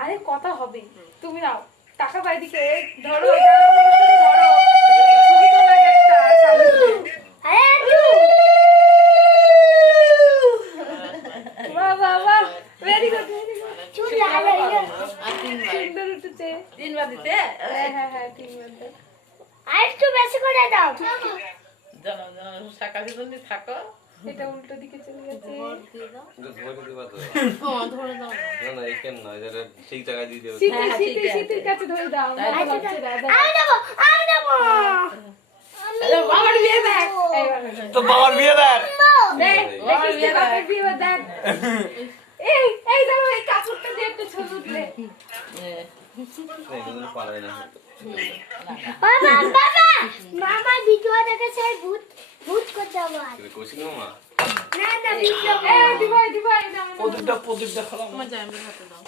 আরে কথা হবে, তুমি নাও টাকা পাই দিকে ধরো, ছবি তোলা একটা সামনে দিয়ে। বাহ বাহ বাহ, ভেরি গুড ভেরি গুড, সুন্দর উঠেছে। 3 বার দিতে হ্যাঁ হ্যাঁ হ্যাঁ, ঠিক বলছো। আরেকটু বেশি করে দাও। জানো জানো শাকা দিদি থাকো এটা উল্টো দিকে চলে গেছে। ধরে দাও সেই জায়গায় দিয়ে দেবে। শীতের শীতের শীতের কাছে ধরে দাও। আমি দেবো, আমি দেবো। বাবার বিয়ে দেখ তো বাবার বিয়ে দেখ। দেখ দেখ বাবার বিয়ে দেখ। এই এই দেখো এই কাপড়টা দিয়ে একটা ছবি উঠলে। এগুলো পারে না। বাবা বাবা, মামা ভিডিও দেখেছে ভূত ভূত করতে আমার। কৌশিক মামা না না ভিডিও। এই দিবাই দিবাই না। প্রদীপটা প্রদীপ দেখালাম। মজা আমি হাতে দাও